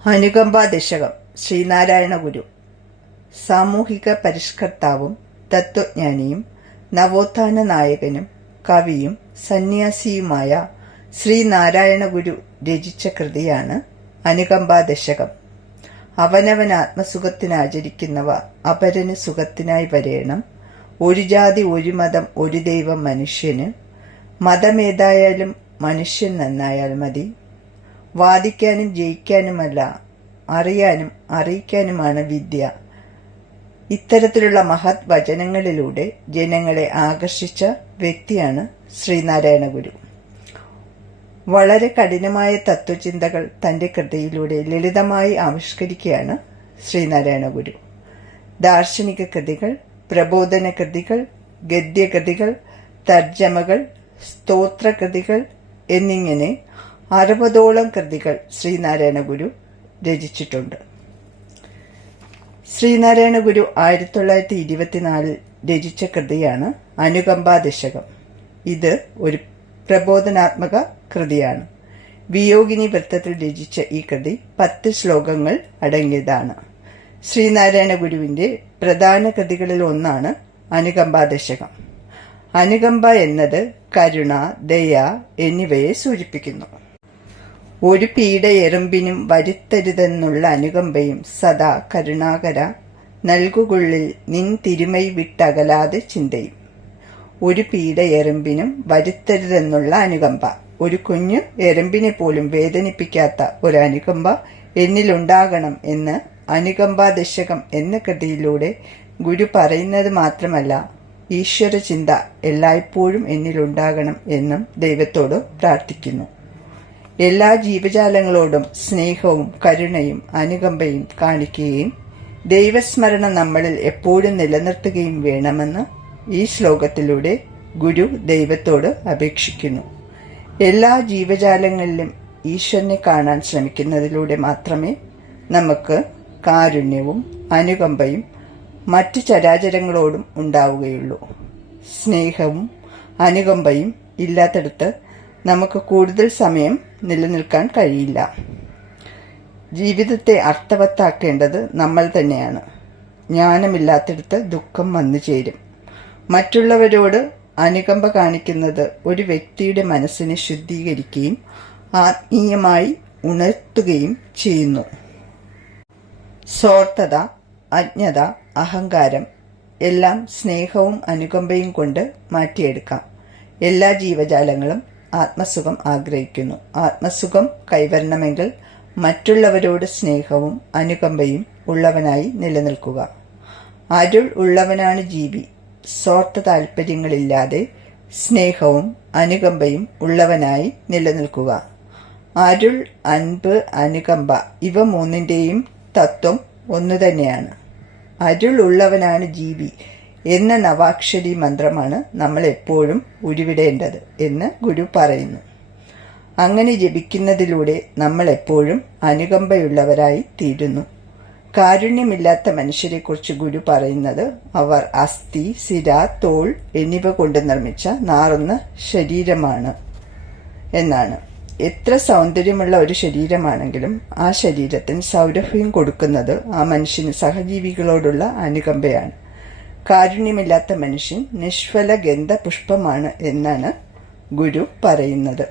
അനുകമ്പാ ദശകം. ശ്രീനാരായണ ഗുരു സാമൂഹിക പരിഷ്കർത്താവും തത്വജ്ഞാനിയും നവോത്ഥാന നായകനും കവിയും സന്യാസിയുമായ ശ്രീനാരായണ ഗുരു രചിച്ച കൃതിയാണ് അനുകമ്പാ ദശകം. അവനവൻ ആത്മസുഖത്തിനാചരിക്കുന്നവ അപരന് സുഖത്തിനായി വരേണം. ഒരു ജാതി, ഒരു മതം, ഒരു ദൈവം മനുഷ്യന്. മതമേതായാലും മനുഷ്യൻ നന്നായാൽ മതി. വാദിക്കാനും ജയിക്കാനുമല്ല, അറിയാനും അറിയിക്കാനുമാണ് വിദ്യ. ഇത്തരത്തിലുള്ള മഹത് വചനങ്ങളിലൂടെ ജനങ്ങളെ ആകർഷിച്ച വ്യക്തിയാണ് ശ്രീനാരായണ ഗുരു. വളരെ കഠിനമായ തത്വചിന്തകൾ തന്റെ കൃതിയിലൂടെ ലളിതമായി ആവിഷ്കരിക്കുകയാണ് ശ്രീനാരായണ ഗുരു. ദാർശനിക കൃതികൾ, പ്രബോധന കൃതികൾ, ഗദ്യകൃതികൾ, തർജ്ജമകൾ, സ്തോത്രകൃതികൾ എന്നിങ്ങനെ 60ഓളം കൃതികൾ ശ്രീനാരായണ ഗുരു രചിച്ചിട്ടുണ്ട്. ശ്രീനാരായണ ഗുരു 1924 രചിച്ച കൃതിയാണ് അനുകമ്പാ ദശകം. ഇത് ഒരു പ്രബോധനാത്മക കൃതിയാണ്. വിയോഗിനി വൃത്തത്തിൽ രചിച്ച ഈ കൃതി 10 ശ്ലോകങ്ങൾ അടങ്ങിയതാണ്. ശ്രീനാരായണ ഗുരുവിന്റെ പ്രധാന കൃതികളിൽ ഒന്നാണ് അനുകമ്പാ ദശകം. അനുകമ്പ എന്നത് കരുണ, ദയ എന്നിവയെ സൂചിപ്പിക്കുന്നു. ഒരു പീഡ എറുമ്പിനും വരുത്തരുതെന്നുള്ള അനുകമ്പയും സദാ കരുണാകര നൽകുകൊള്ളിൽ നിൻ തിരുമൈ വിട്ടകലാതെ ചിന്തയും. ഒരു പീഡ എറുമ്പിനും വരുത്തരുതെന്നുള്ള അനുകമ്പ, ഒരു കുഞ്ഞു എറുമ്പിനെ പോലും വേദനിപ്പിക്കാത്ത ഒരു അനുകമ്പ എന്നിലുണ്ടാകണം എന്ന് അനുകമ്പാ ദശകം എന്ന കൃതിയിലൂടെ ഗുരു പറയുന്നത് മാത്രമല്ല, ഈശ്വര ചിന്ത എല്ലായ്പ്പോഴും എന്നിലുണ്ടാകണം എന്നും ദൈവത്തോട് പ്രാർത്ഥിക്കുന്നു. എല്ലാ ജീവജാലങ്ങളോടും സ്നേഹവും കരുണയും അനുകമ്പയും കാണിക്കുകയും ദൈവസ്മരണ നമ്മളിൽ എപ്പോഴും നിലനിർത്തുകയും വേണമെന്ന് ഈ ശ്ലോകത്തിലൂടെ ഗുരു ദൈവത്തോട് അപേക്ഷിക്കുന്നു. എല്ലാ ജീവജാലങ്ങളിലും ഈശ്വരനെ കാണാൻ ശ്രമിക്കുന്നതിലൂടെ മാത്രമേ നമുക്ക് കാരുണ്യവും അനുകമ്പയും മറ്റ് ചരാചരങ്ങളോടും ഉണ്ടാവുകയുള്ളൂ. സ്നേഹവും അനുകമ്പയും ഇല്ലാത്തടത്ത് നമുക്ക് കൂടുതൽ സമയം നിലനിൽക്കാൻ കഴിയില്ല. ജീവിതത്തെ അർത്ഥവത്താക്കേണ്ടത് നമ്മൾ തന്നെയാണ്. ജ്ഞാനമില്ലാത്തിടത്ത് ദുഃഖം വന്നു ചേരും. മറ്റുള്ളവരോട് അനുകമ്പ കാണിക്കുന്നത് ഒരു വ്യക്തിയുടെ മനസ്സിനെ ശുദ്ധീകരിക്കുകയും ആത്മീയമായി ഉണർത്തുകയും ചെയ്യുന്നു. സ്വാർത്ഥത, അജ്ഞത, അഹങ്കാരം എല്ലാം സ്നേഹവും അനുകമ്പയും കൊണ്ട് മാറ്റിയെടുക്കാം. എല്ലാ ജീവജാലങ്ങളും ആത്മസുഖം ആഗ്രഹിക്കുന്നു. ആത്മസുഖം കൈവരണമെങ്കിൽ മറ്റുള്ളവരോട് സ്നേഹവും അനുകമ്പയും ഉള്ളവനായി നിലനിൽക്കുക. അരുൾ ഉള്ളവനാണ് ജീവി. സ്വാർത്ഥ താൽപര്യങ്ങളില്ലാതെ സ്നേഹവും അനുകമ്പയും ഉള്ളവനായി നിലനിൽക്കുക. അരുൾ, അൻപ്, അനുകമ്പ ഇവ മൂന്നിന്റെയും തത്വം ഒന്നുതന്നെയാണ്. അരുൾ ഉള്ളവനാണ് ജീവി എന്ന നവാക്ഷരി മന്ത്രമാണ് നമ്മൾ എപ്പോഴും ഉരുവിടേണ്ടത് എന്ന് ഗുരു പറയുന്നു. അങ്ങനെ ജപിക്കുന്നതിലൂടെ നമ്മൾ എപ്പോഴും അനുകമ്പയുള്ളവരായി തീരുന്നു. കാരുണ്യമില്ലാത്ത മനുഷ്യരെക്കുറിച്ച് ഗുരു പറയുന്നത് അവർ അസ്ഥി, സിര, തോൾ എന്നിവ കൊണ്ട് നിർമ്മിച്ച നാറുന്ന ശരീരമാണ് എന്നാണ്. എത്ര സൗന്ദര്യമുള്ള ഒരു ശരീരമാണെങ്കിലും ആ ശരീരത്തിന് സൗരഭ്യം കൊടുക്കുന്നത് ആ മനുഷ്യന് സഹജീവികളോടുള്ള അനുകമ്പയാണ്. കാരുണ്യമില്ലാത്ത മനുഷ്യൻ നിഷ്ഫല ഗന്ധ പുഷ്പമാണ് എന്നാണ് ഗുരു പറയുന്നത്.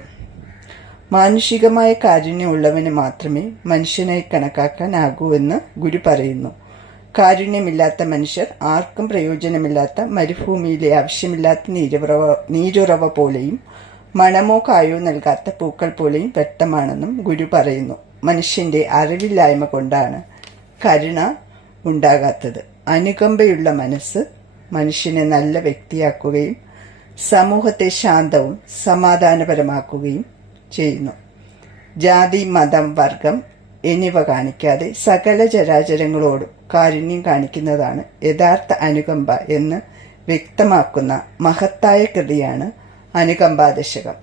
മാനുഷികമായ കാരുണ്യമുള്ളവന് മാത്രമേ മനുഷ്യനായി കണക്കാക്കാനാകൂ എന്ന് ഗുരു പറയുന്നു. കാരുണ്യമില്ലാത്ത മനുഷ്യർ ആർക്കും പ്രയോജനമില്ലാത്ത മരുഭൂമിയിലെ ആവശ്യമില്ലാത്ത നീരുറവ പോലെയും മണമോ കായോ നൽകാത്ത പൂക്കൾ പോലെയും വ്യക്തമാണെന്നും ഗുരു പറയുന്നു. മനുഷ്യന്റെ അറിവില്ലായ്മ കൊണ്ടാണ് കരുണ ഉണ്ടാകാത്തത്. അനുകമ്പയുള്ള മനസ്സ് മനുഷ്യനെ നല്ല വ്യക്തിയാക്കുകയും സമൂഹത്തെ ശാന്തവും സമാധാനപരമാക്കുകയും ചെയ്യുന്നു. ജാതി, മതം, വർഗം എന്നിവ കാണിക്കാതെ സകല ചരാചരങ്ങളോടും കാരുണ്യം കാണിക്കുന്നതാണ് യഥാർത്ഥ അനുകമ്പ എന്ന് വ്യക്തമാക്കുന്ന മഹത്തായ കൃതിയാണ് അനുകമ്പാ ദശകം.